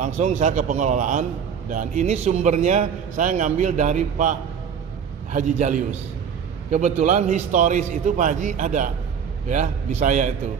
langsung saya ke pengelolaan, dan ini sumbernya saya ngambil dari Pak Haji Jalius. Kebetulan historis itu Pak Haji ada ya di saya itu.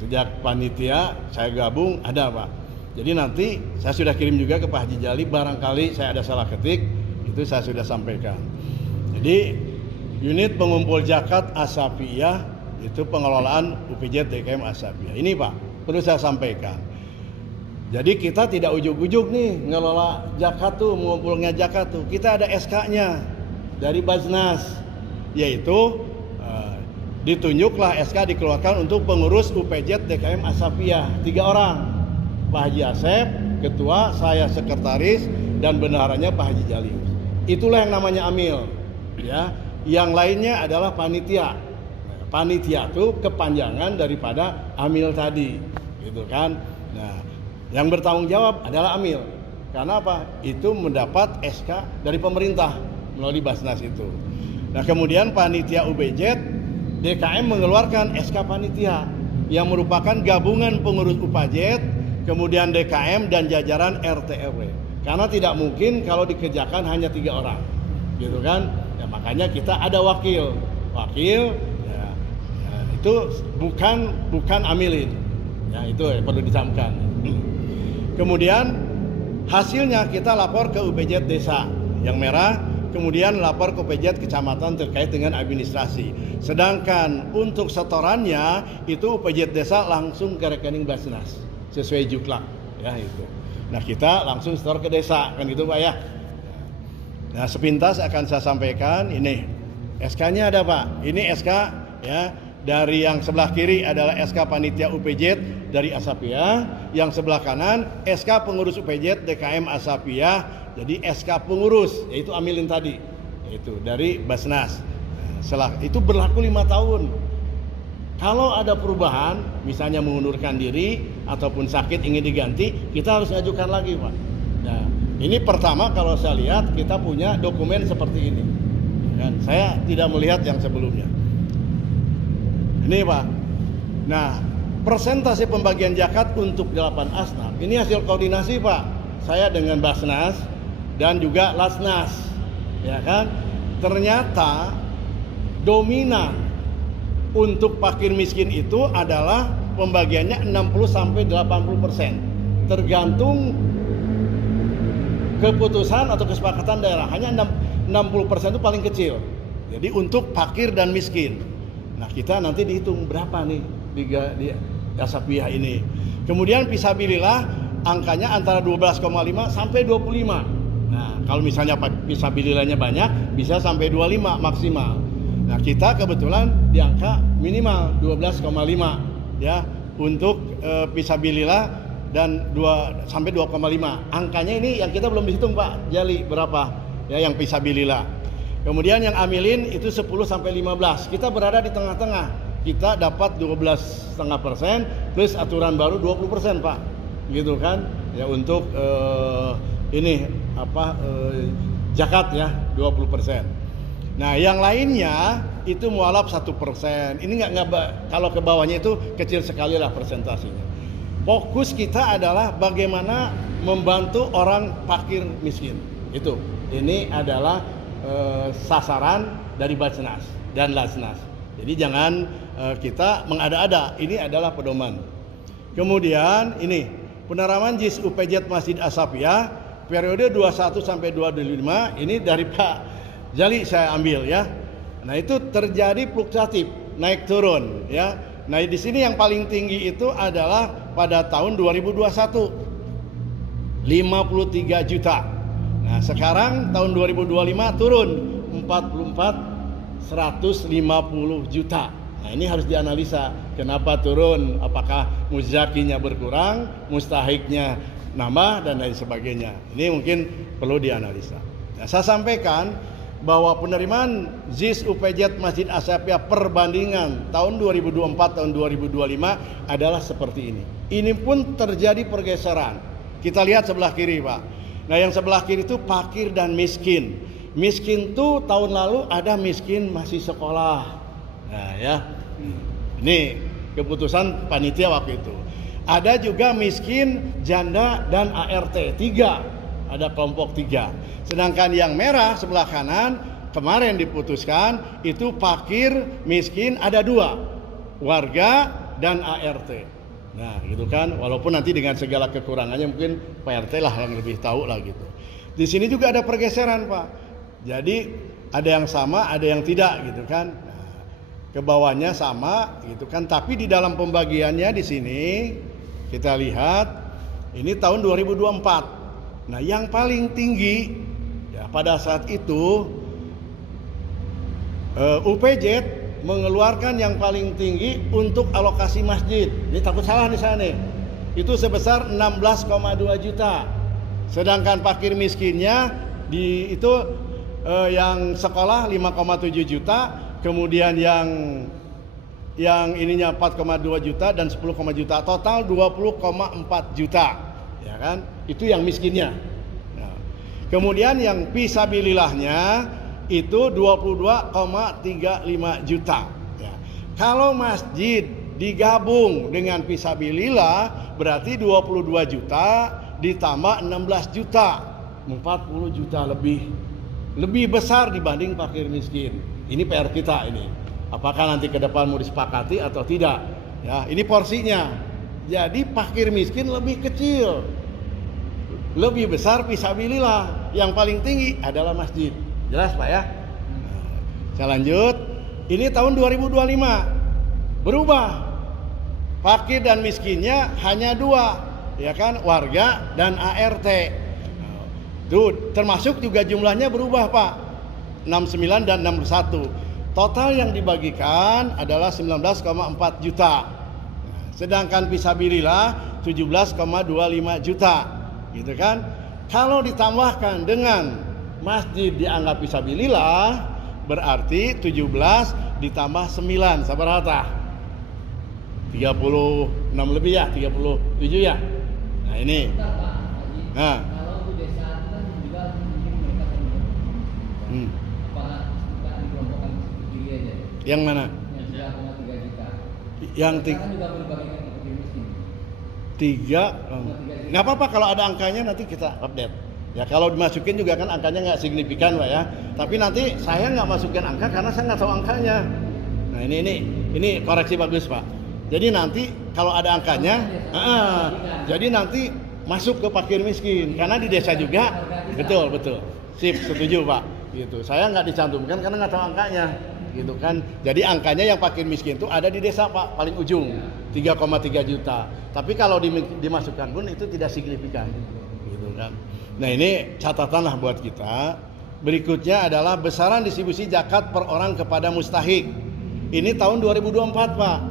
Sejak panitia saya gabung ada Pak. Jadi nanti saya sudah kirim juga ke Pak Haji Jali, barangkali saya ada salah ketik, itu saya sudah sampaikan. Jadi unit pengumpul zakat Asapiyah itu pengelolaan UPJ DKM Asapiyah. Ini Pak, perlu saya sampaikan. Jadi kita tidak ujuk-ujuk nih ngelola zakat tuh, mengumpulnya zakat tuh. Kita ada SK-nya dari Basnas, yaitu ditunjuklah SK dikeluarkan untuk pengurus UPJ DKM Asapiyah 3 orang. Pak Haji Asep, ketua, saya sekretaris, dan bendaharanya Pak Haji Jalius. Itulah yang namanya amil. Ya, yang lainnya adalah panitia. Panitia itu kepanjangan daripada amil tadi, gitu kan. Nah, yang bertanggung jawab adalah amil. Karena apa? Itu mendapat SK dari pemerintah melalui Basnas itu. Nah, kemudian panitia UPJ DKM mengeluarkan SK panitia yang merupakan gabungan pengurus UPJ, kemudian DKM dan jajaran RT RW. Karena tidak mungkin kalau dikerjakan hanya 3 orang, gitu kan? Ya, makanya kita ada wakil ya, itu bukan amilin. Ya, itu perlu dicampkan. Kemudian hasilnya kita lapor ke UPJ desa yang merah, kemudian lapor ke UPJ kecamatan terkait dengan administrasi. Sedangkan untuk setorannya itu UPJ desa langsung ke rekening Basnas sesuai juklak ya itu. Nah, kita langsung setor ke desa kan gitu Pak ya. Nah, sepintas akan saya sampaikan ini SK-nya ada Pak. Ini SK ya. Dari yang sebelah kiri adalah SK panitia UPJ dari Asapiyah, yang sebelah kanan SK pengurus UPJ DKM Asapiyah. Jadi SK pengurus yaitu amilin tadi, yaitu dari Basnas. Setelah itu berlaku 5 tahun. Kalau ada perubahan, misalnya mengundurkan diri ataupun sakit ingin diganti, kita harus ngajukan lagi Pak. Nah, ini pertama kalau saya lihat kita punya dokumen seperti ini. Dan saya tidak melihat yang sebelumnya. Ini Pak. Nah, persentase pembagian zakat untuk 8 asnaf. Ini hasil koordinasi Pak. Saya dengan Basnas dan juga Lasnas. Ya kan? Ternyata dominan untuk fakir miskin itu adalah pembagiannya 60 sampai 80%. Tergantung keputusan atau kesepakatan daerah. Hanya 60% itu paling kecil. Jadi untuk fakir dan miskin. Nah, kita nanti dihitung berapa nih di Asapiyah ini. Kemudian fisabilillah angkanya antara 12,5 sampai 25. Nah, kalau misalnya fisabilillahnya banyak bisa sampai 25 maksimal. Nah, kita kebetulan di angka minimal 12,5 ya untuk fisabilillah dan 2 sampai 2,5. Angkanya ini yang kita belum dihitung Pak Jali berapa ya yang fisabilillah. Kemudian yang amilin itu 10 sampai 15. Kita berada di tengah-tengah. Kita dapat 12,5% plus aturan baru 20% Pak. Gitu kan? Ya untuk zakat ya 20%. Nah, yang lainnya itu mualaf 1%. Ini nggak kalau ke bawahnya itu kecil sekali lah persentasenya. Fokus kita adalah bagaimana membantu orang fakir miskin. Itu. Ini adalah sasaran dari Basnas dan Lasnas. Jadi jangan kita mengada-ada. Ini adalah pedoman. Kemudian ini penerapan JIS UPJ Masjid Asapiyah periode 21 sampai 25 ini dari Pak Jali saya ambil ya. Nah, itu terjadi fluktuatif, naik turun ya. Nah, di sini yang paling tinggi itu adalah pada tahun 2021 53 juta. Nah, sekarang tahun 2025 turun 150 juta. Nah, ini harus dianalisa kenapa turun, apakah muzakinya berkurang, mustahiknya nambah dan lain sebagainya. Ini mungkin perlu dianalisa. Nah, saya sampaikan bahwa penerimaan JIS UPJ Masjid Asapiyah perbandingan tahun 2024 tahun 2025 adalah seperti ini. Ini pun terjadi pergeseran. Kita lihat sebelah kiri, Pak. Nah, yang sebelah kiri itu fakir dan miskin. Miskin tuh tahun lalu ada miskin masih sekolah. Nah, ya. Ini keputusan panitia waktu itu. Ada juga miskin, janda, dan ART 3. Ada kelompok 3. Sedangkan yang merah sebelah kanan kemarin diputuskan itu fakir, miskin ada 2. Warga dan ART. Nah, gitu kan. Walaupun nanti dengan segala kekurangannya mungkin PRT lah yang lebih tahu lah gitu. Di sini juga ada pergeseran, Pak. Jadi ada yang sama, ada yang tidak gitu kan. Nah, ke bawahnya sama gitu kan, tapi di dalam pembagiannya di sini kita lihat ini tahun 2024. Nah, yang paling tinggi ya pada saat itu UPJ mengeluarkan yang paling tinggi untuk alokasi masjid. Ini takut salah nih saya nih. Itu sebesar 16,2 juta. Sedangkan fakir miskinnya itu yang sekolah 5,7 juta, kemudian yang ininya 4,2 juta dan 10, juta, total 20,4 juta, ya kan? Itu yang miskinnya. Nah, kemudian yang fisabilillahnya itu 22,35 juta. Ya. Kalau masjid digabung dengan fisabilillah berarti 22 juta ditambah 16 juta, 40 juta lebih besar dibanding fakir miskin. Ini PR kita ini. Apakah nanti ke depan mau disepakati atau tidak? Ya, ini porsinya. Jadi fakir miskin lebih kecil, lebih besar fisabilillah. Yang paling tinggi adalah masjid. Jelas Pak ya? Saya lanjut. Ini tahun 2025 berubah. Fakir dan miskinnya hanya 2, ya kan? Warga dan ART. Tuh, termasuk juga jumlahnya berubah Pak. 69 dan 61. Total yang dibagikan adalah 19,4 juta. Sedangkan fisabilillah 17,25 juta. Gitu kan? Kalau ditambahkan dengan masjid dianggap fisabilillah berarti 17 ditambah 9 sabarata 36 lebih ya, 37 ya. Nah ini. Nah. Kalau di desa itu kan juga mungkin mereka apakah kita dikelompokkan sendiri aja? Yang mana? Yang 3,3 juta. Yang kan juga berbagikan ke fakir miskin. 3. Nggak apa-apa kalau ada angkanya nanti kita update. Ya kalau dimasukin juga kan angkanya nggak signifikan Pak ya. Tapi nanti saya nggak masukin angka karena saya nggak tahu angkanya. Nah ini koreksi bagus Pak. Jadi nanti kalau ada angkanya, jadi nanti masuk ke fakir miskin karena di desa juga. Betul. Sip, setuju Pak. Gitu. Saya nggak dicantumkan karena nggak tahu angkanya. Gitu kan. Jadi angkanya yang fakir miskin itu ada di desa Pak, paling ujung 3,3 juta. Tapi kalau dimasukkan pun itu tidak signifikan. Gitu kan. Nah ini catatan lah buat kita. Berikutnya adalah besaran distribusi zakat per orang kepada mustahik. Ini tahun 2024 Pak.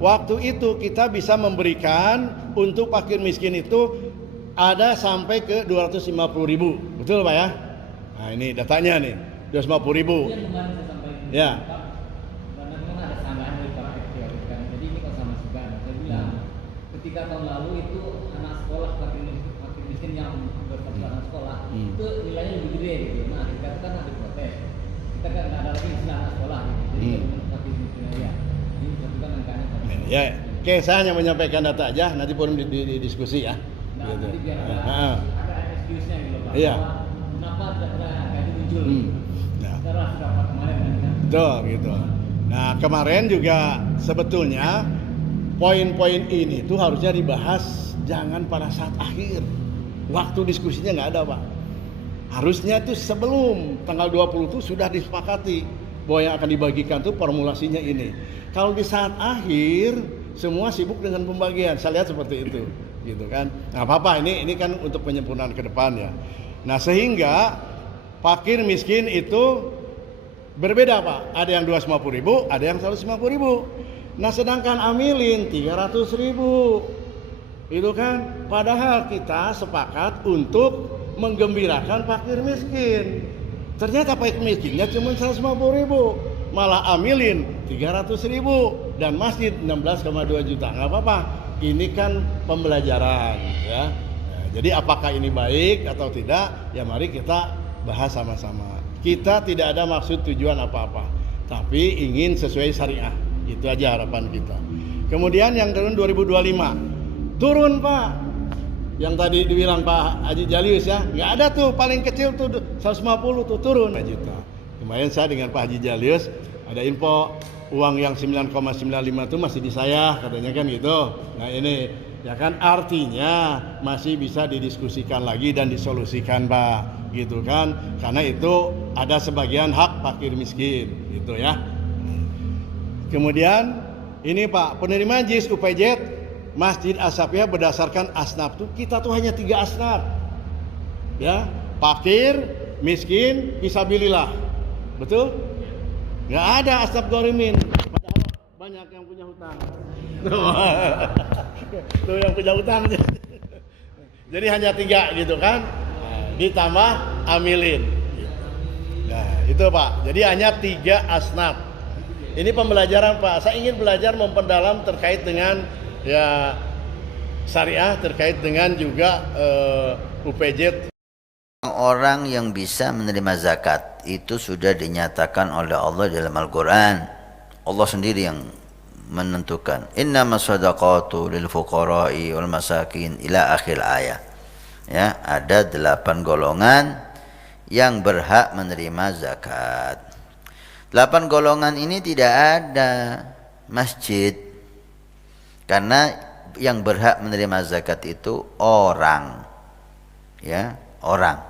Waktu itu kita bisa memberikan untuk fakir miskin itu ada sampai ke 250.000. Betul Pak ya? Nah ini datanya nih 250.000. Yang kemarin saya sampaikan Ya. Pak, karena memang ada tambahan dari para FTR kan. Jadi ini kalau sama juga. Saya bilang ketika tahun lalu itu anak sekolah fakir miskin yang berstatus anak sekolah itu nilainya lebih gede gitu. Nah kita kan ada protes. Kita kan nggak ada lagi istilah anak sekolah gitu. Jadi fakir miskin aja. Ini satu kan angkanya. Ya, oke saya hanya menyampaikan data aja. Nanti pun di diskusi ya. Nah, Gitu. nanti biar ada excuse-nya gitu Pak. Iya. Kenapa angka itu muncul? Nah. Setelah rapat kemarin kan. Betul gitu. Nah kemarin juga sebetulnya poin-poin ini tuh harusnya dibahas jangan pada saat akhir. Waktu diskusinya nggak ada Pak. Harusnya tuh sebelum tanggal 20 tuh sudah disepakati bahwa yang akan dibagikan tuh formulasinya ini. Kalau di saat akhir semua sibuk dengan pembagian. Saya lihat seperti itu, gitu kan. Nah, apa-apa ini kan untuk penyempurnaan ke depan ya. Nah, sehingga fakir miskin itu berbeda Pak. Ada yang 250.000, ada yang 150.000. Nah, sedangkan amilin 300.000. Itu kan padahal kita sepakat untuk menggembirakan fakir miskin. Ternyata fakir miskinnya cuma 150.000, malah amilin 300.000 dan masjid 16,2 juta. Nggak apa-apa, ini kan pembelajaran ya. Nah, jadi apakah ini baik atau tidak? Ya mari kita bahas sama-sama. Kita tidak ada maksud tujuan apa-apa, tapi ingin sesuai syariah. Itu aja harapan kita. Kemudian yang tahun 2025 turun Pak. Yang tadi dibilang Pak Haji Jalius ya, nggak ada tuh paling kecil tuh 150 tuh turun 5 juta. Kemarin saya dengan Pak Haji Jalius ada info uang yang 9,95 itu masih di saya katanya kan gitu. Nah ini ya kan artinya masih bisa didiskusikan lagi dan disolusikan Pak gitu kan, karena itu ada sebagian hak fakir miskin gitu ya. Kemudian ini Pak, penerima JIS UPJ Masjid As-Safiyah berdasarkan asnaf tuh kita tuh hanya 3 asnaf ya, fakir, miskin, fisabilillah, betul? Nggak ada asnaf ghorimin, padahal banyak yang punya hutang. Tuh yang punya hutang. Jadi hanya 3 gitu kan, ditambah amilin. Nah itu Pak, jadi hanya 3 asnaf. Ini pembelajaran Pak, saya ingin belajar memperdalam terkait dengan ya syariah, terkait dengan juga UPJ. Orang yang bisa menerima zakat itu sudah dinyatakan oleh Allah dalam Al-Quran. Allah sendiri yang menentukan. Innamas shadaqatu lil fuqara'i wal masakin ila akhir ayat. Ya, ada 8 golongan yang berhak menerima zakat. 8 golongan ini tidak ada masjid. Karena yang berhak menerima zakat itu orang. Ya, orang.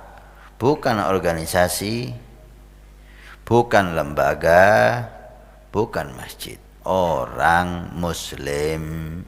Bukan organisasi, bukan lembaga, bukan masjid. Orang muslim.